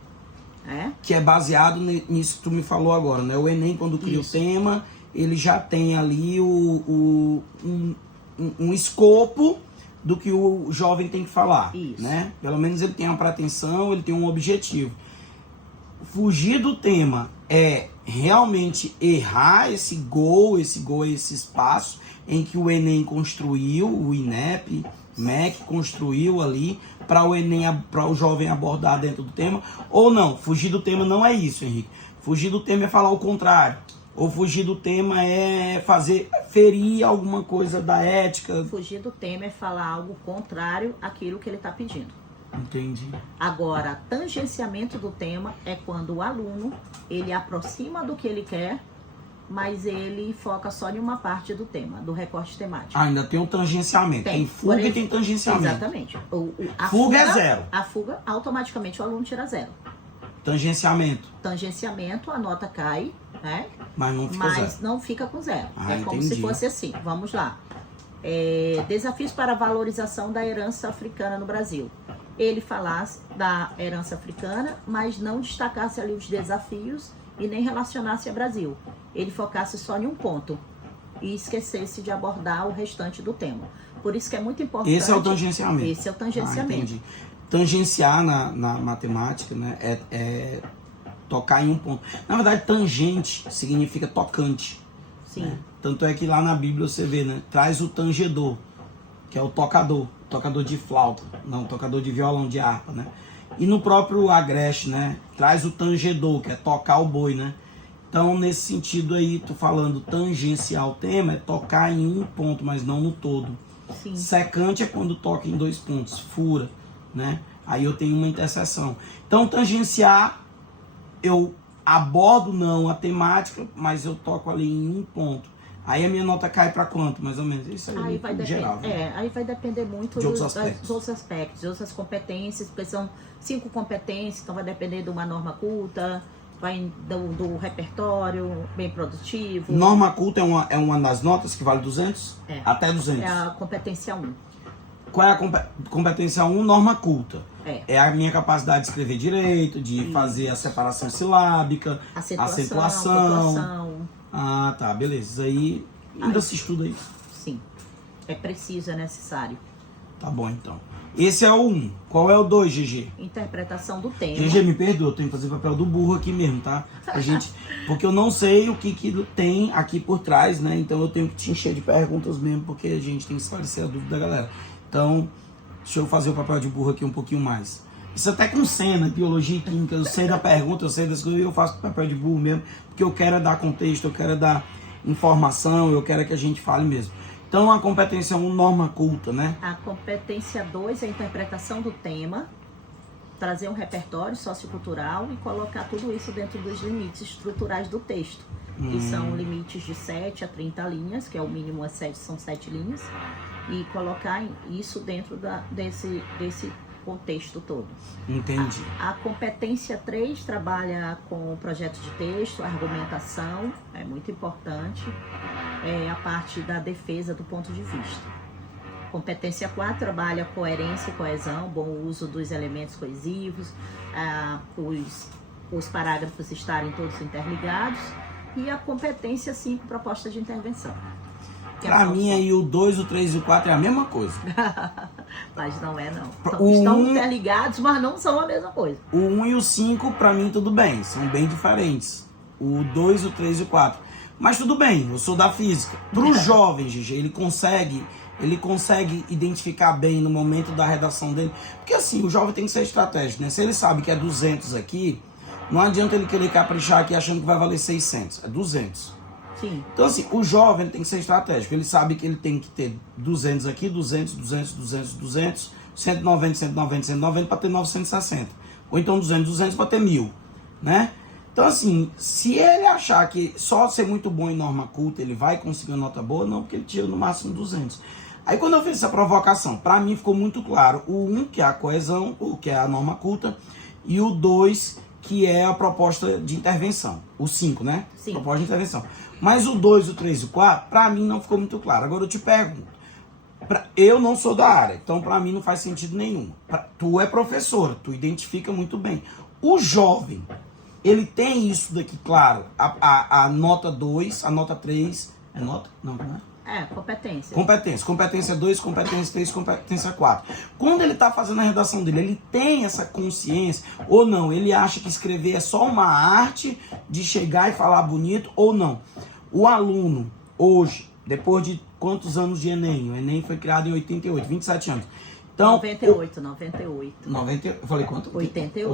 Que é baseado nisso que tu me falou agora, né? O Enem, quando cria o tema, ele já tem ali um escopo do que o jovem tem que falar. Isso. Né? Pelo menos ele tem uma pretensão, ele tem um objetivo. Fugir do tema é realmente errar esse gol, esse espaço em que o Enem construiu, o INEP, MEC construiu ali para o Enem, para o jovem abordar dentro do tema, ou não? Fugir do tema não é isso, Henrique. Fugir do tema é falar o contrário. Ou fugir do tema é ferir alguma coisa da ética. Fugir do tema é falar algo contrário àquilo que ele está pedindo. Entendi. Agora, tangenciamento do tema é quando o aluno, ele aproxima do que ele quer, mas ele foca só em uma parte do tema, do recorte temático. Ainda tem um tangenciamento. Tem fuga e tem tangenciamento. Exatamente. A fuga é 0. A fuga, automaticamente o aluno tira 0. Tangenciamento. Tangenciamento, a nota cai, né? Mas não fica 0. Não fica com 0. É como entendi. se fosse assim. Vamos lá. Desafios para a valorização da herança africana no Brasil. Ele falasse da herança africana, mas não destacasse ali os desafios e nem relacionasse a Brasil. Ele focasse só em um ponto e esquecesse de abordar o restante do tema. Por isso que é muito importante... Esse é o tangenciamento. Esse é o tangenciamento. Entendi. Tangenciar na matemática, né, é tocar em um ponto. Na verdade, tangente significa tocante. Sim. Né? Tanto é que lá na Bíblia você vê, né, traz o tangedor, que é o tocador de flauta, não, tocador de violão, de harpa, né? E no próprio Agreste, né, traz o tangedor, que é tocar o boi, né? Então, nesse sentido aí, tô falando tangenciar o tema, é tocar em um ponto, mas não no todo. Sim. Secante é quando toca em 2 pontos, fura, né? Aí eu tenho uma interseção. Então, tangenciar, eu abordo não a temática, mas eu toco ali em um ponto. Aí a minha nota cai para quanto, mais ou menos? Isso aí vai geral. Né? Aí vai depender muito de outros aspectos, de outras competências, porque são 5 competências, então vai depender de uma norma culta, vai do repertório bem produtivo. Norma culta é uma das notas que vale 200? Até 200. É a competência 1. Qual é a competência 1? Norma culta. É a minha capacidade de escrever direito, de fazer a separação silábica, acentuação. Pontuação. Ah, tá, beleza. Isso aí ainda se estuda aí. Sim. É preciso, é necessário. Tá bom, então. Esse é o 1. Qual é o 2, GG? Interpretação do tema. GG, me perdoa, eu tenho que fazer papel do burro aqui mesmo, tá? Porque eu não sei o que tem aqui por trás, né? Então eu tenho que te encher de perguntas mesmo, porque a gente tem que esclarecer a dúvida da galera. Então, deixa eu fazer o papel de burro aqui um pouquinho mais. Isso até com cena, biologia e química, eu sei da pergunta, eu sei das coisas, eu faço papel de burro mesmo, porque eu quero dar contexto, eu quero dar informação, eu quero que a gente fale mesmo. Então, a competência 1, norma culta, né? A competência 2 é a interpretação do tema, trazer um repertório sociocultural e colocar tudo isso dentro dos limites estruturais do texto, que são limites de 7 a 30 linhas, que é o mínimo são 7 linhas, e colocar isso dentro desse contexto todo. Entendi. A competência 3 trabalha com projeto de texto, argumentação, é muito importante, a parte da defesa do ponto de vista. Competência 4 trabalha coerência e coesão, bom uso dos elementos coesivos, os parágrafos estarem todos interligados, e a competência 5, proposta de intervenção. Pra mim aí o 2, o 3 e o 4 é a mesma coisa. Mas não é não. Estão interligados, mas não são a mesma coisa. O 1 e o 5 pra mim tudo bem, são bem diferentes. O 2, o 3 e o 4. Mas tudo bem, eu sou da física. Pro jovem, GG, ele consegue identificar bem no momento da redação dele. Porque assim, o jovem tem que ser estratégico, né? Se ele sabe que é 200 aqui, não adianta ele querer caprichar aqui achando que vai valer 600. É 200. Sim. Então assim, o jovem tem que ser estratégico. Ele sabe que ele tem que ter 200 aqui, 200, 200, 200, 200, 190, 190, 190 para ter 960. Ou então 200, 200 para ter 1000, né? Então assim, se ele achar que só ser muito bom em norma culta ele vai conseguir uma nota boa, não, porque ele tira no máximo 200. Aí quando eu fiz essa provocação, para mim ficou muito claro o 1, que é a coesão, o que é a norma culta, e o 2, que é a proposta de intervenção. O 5, né? Sim. Proposta de intervenção. Mas o 2, o 3 e o 4, para mim não ficou muito claro. Agora eu te pergunto, eu não sou da área, então para mim não faz sentido nenhum. Tu é professora, tu identifica muito bem. O jovem, ele tem isso daqui claro, a nota 2, a nota 3, é nota? Não, não é? Competência. Competência 2, competência 3, competência 4. Quando ele está fazendo a redação dele, ele tem essa consciência ou não? Ele acha que escrever é só uma arte de chegar e falar bonito ou não? O aluno, hoje, depois de quantos anos de Enem? O Enem foi criado em 88, 27 anos. Então, 98. 90, eu falei quanto? 88.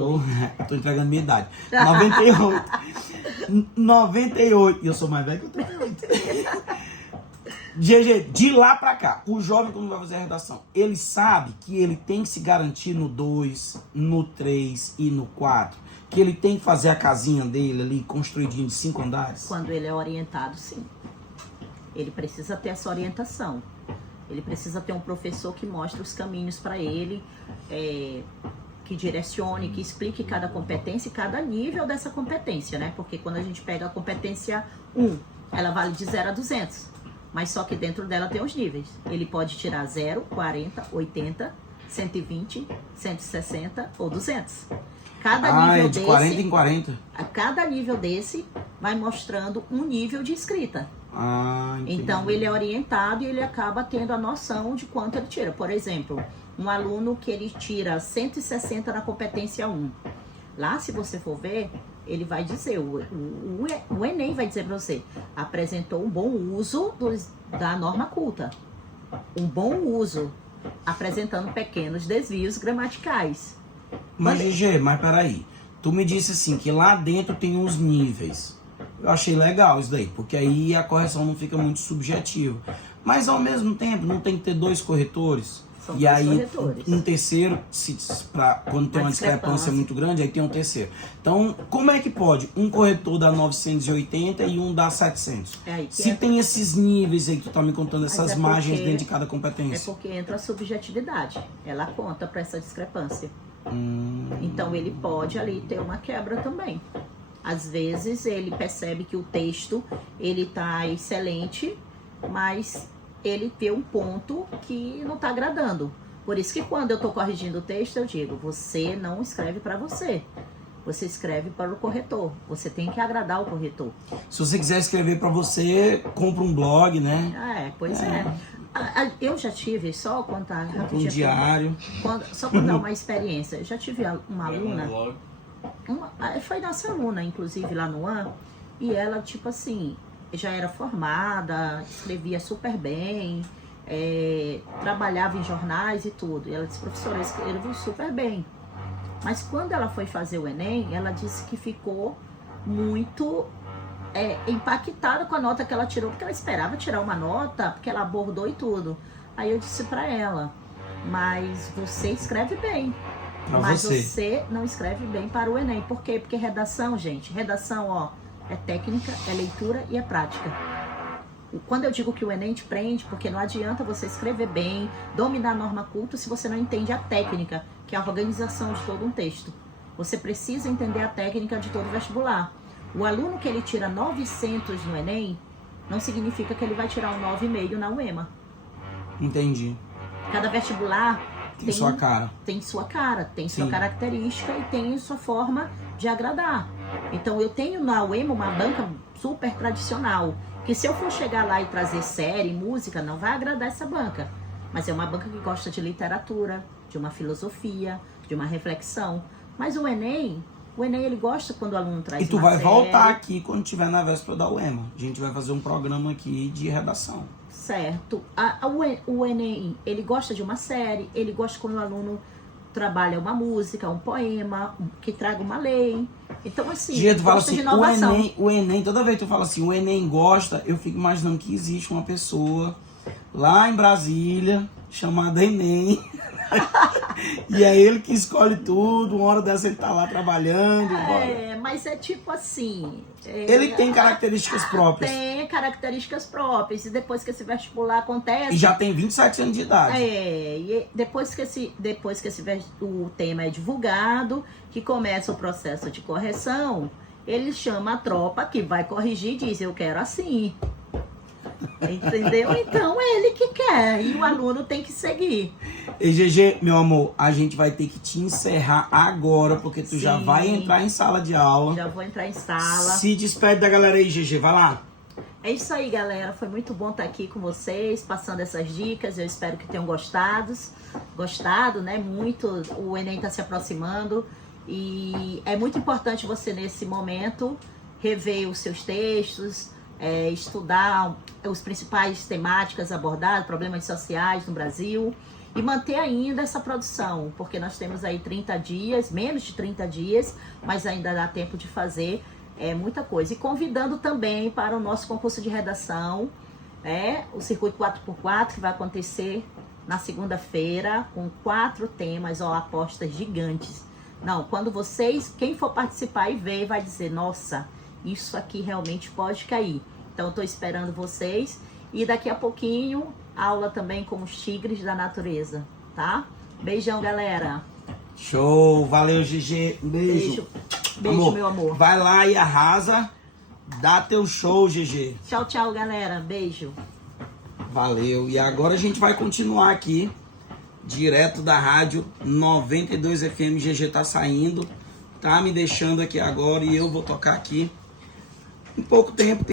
Eu tô entregando minha idade. 98. E eu sou mais velho que 88. GG, de lá pra cá, o jovem quando vai fazer a redação, ele sabe que ele tem que se garantir no 2, no 3 e no 4. Que ele tem que fazer a casinha dele ali, construidinho de 5 andares. Quando ele é orientado, sim. Ele precisa ter essa orientação. Ele precisa ter um professor que mostre os caminhos para ele, que direcione, que explique cada competência e cada nível dessa competência, né? Porque quando a gente pega a competência 1, ela vale de 0 a 200. Mas só que dentro dela tem os níveis. Ele pode tirar 0, 40, 80, 120, 160 ou 200. Cada nível de desse, 40 em 40. cada nível desse vai mostrando um nível de escrita. Entendi. Então ele é orientado e ele acaba tendo a noção de quanto ele tira. Por exemplo, um aluno que ele tira 160 na competência 1. Lá, se você for ver, ele vai dizer, o Enem vai dizer para você, apresentou um bom uso da norma culta. Um bom uso, apresentando pequenos desvios gramaticais. Mas, GG, mas peraí. Tu me disse assim, que lá dentro tem uns níveis. Eu achei legal isso daí, porque aí a correção não fica muito subjetiva. Mas, ao mesmo tempo, não tem que ter 2 corretores? São E 2 aí, corretores. um terceiro, quando tem uma discrepância muito grande, aí tem um terceiro. Então, como é que pode um corretor dar 980 e um dar 700? Se tem esses níveis aí que tu tá me contando, essas margens dentro de cada competência. É porque entra a subjetividade. Ela conta para essa discrepância. Então, ele pode ali ter uma quebra também. Às vezes, ele percebe que o texto, ele tá excelente, mas ele vê um ponto que não está agradando. Por isso que quando eu estou corrigindo o texto, eu digo, você não escreve para você. Você escreve para o corretor. Você tem que agradar o corretor. Se você quiser escrever para você, compra um blog, né? Pois é. Eu já tive, só contar rapidinho. Um diário. Só contar uma experiência. Eu já tive uma aluna, foi nossa aluna, inclusive, lá no AN, e ela, tipo assim, já era formada, escrevia super bem, trabalhava em jornais e tudo. E ela disse, professora, eu escrevo super bem. Mas quando ela foi fazer o Enem, ela disse que ficou muito impactada com a nota que ela tirou, porque ela esperava tirar uma nota, porque ela abordou e tudo. Aí eu disse pra ela, mas você escreve bem. Mas você não escreve bem para o Enem. Por quê? Porque redação, gente, é técnica, é leitura e é prática. Quando eu digo que o Enem te prende, porque não adianta você escrever bem, dominar a norma culta, se você não entende a técnica, que é a organização de todo um texto. Você precisa entender a técnica de todo vestibular. O aluno que ele tira 900 no Enem, não significa que ele vai tirar um 9,5 na UEMA. Entendi. Cada vestibular tem sua cara. Tem sua cara, tem sua característica e tem sua forma de agradar. Então eu tenho na UEMA uma banca super tradicional, que se eu for chegar lá e trazer série, música, não vai agradar essa banca. Mas é uma banca que gosta de literatura, de uma filosofia, de uma reflexão. Mas o Enem ele gosta quando o aluno traz uma série. E tu vai voltar aqui quando estiver na véspera da UEMA. A gente vai fazer um programa aqui de redação. Certo. O Enem, ele gosta de uma série, ele gosta quando o aluno trabalha uma música, um poema, que traga uma lei. Então, assim, tu fala assim, o Enem, toda vez que tu fala assim, o Enem gosta, eu fico imaginando que existe uma pessoa lá em Brasília, chamada Enem, e é ele que escolhe tudo, uma hora dessa ele tá lá trabalhando. Mas é tipo assim... ele tem características próprias. Tem características próprias, e depois que esse vestibular acontece... E já tem 27 anos de idade. E depois que o tema é divulgado, que começa o processo de correção, ele chama a tropa que vai corrigir e diz, eu quero assim. Entendeu? Então é ele que quer e o aluno tem que seguir. E GG, meu amor, a gente vai ter que te encerrar agora, porque tu já vai entrar em sala de aula. Já vou entrar em sala. Se despede da galera aí, GG, vai lá. É isso aí, galera. Foi muito bom estar aqui com vocês, passando essas dicas. Eu espero que tenham gostado, né? Muito. O Enem está se aproximando e é muito importante você, nesse momento, rever os seus textos, estudar os principais temáticas abordadas, problemas sociais no Brasil. e manter ainda essa produção, porque nós temos aí 30 dias, menos de 30 dias, mas ainda dá tempo de fazer muita coisa. E convidando também para o nosso concurso de redação, o Circuito 4x4, que vai acontecer na segunda-feira, com 4 temas, apostas gigantes. Não, quando quem for participar e ver, vai dizer, nossa, isso aqui realmente pode cair. Então, estou esperando vocês. E daqui a pouquinho, aula também com os tigres da natureza, tá? Beijão, galera. Show, valeu, GG. Um beijo. Beijo, meu amor. Vai lá e arrasa. Dá teu show, GG. Tchau, tchau, galera. Beijo. Valeu. E agora a gente vai continuar aqui, direto da rádio 92 FM. GG tá saindo, tá me deixando aqui agora e eu vou tocar aqui. Em pouco tempo.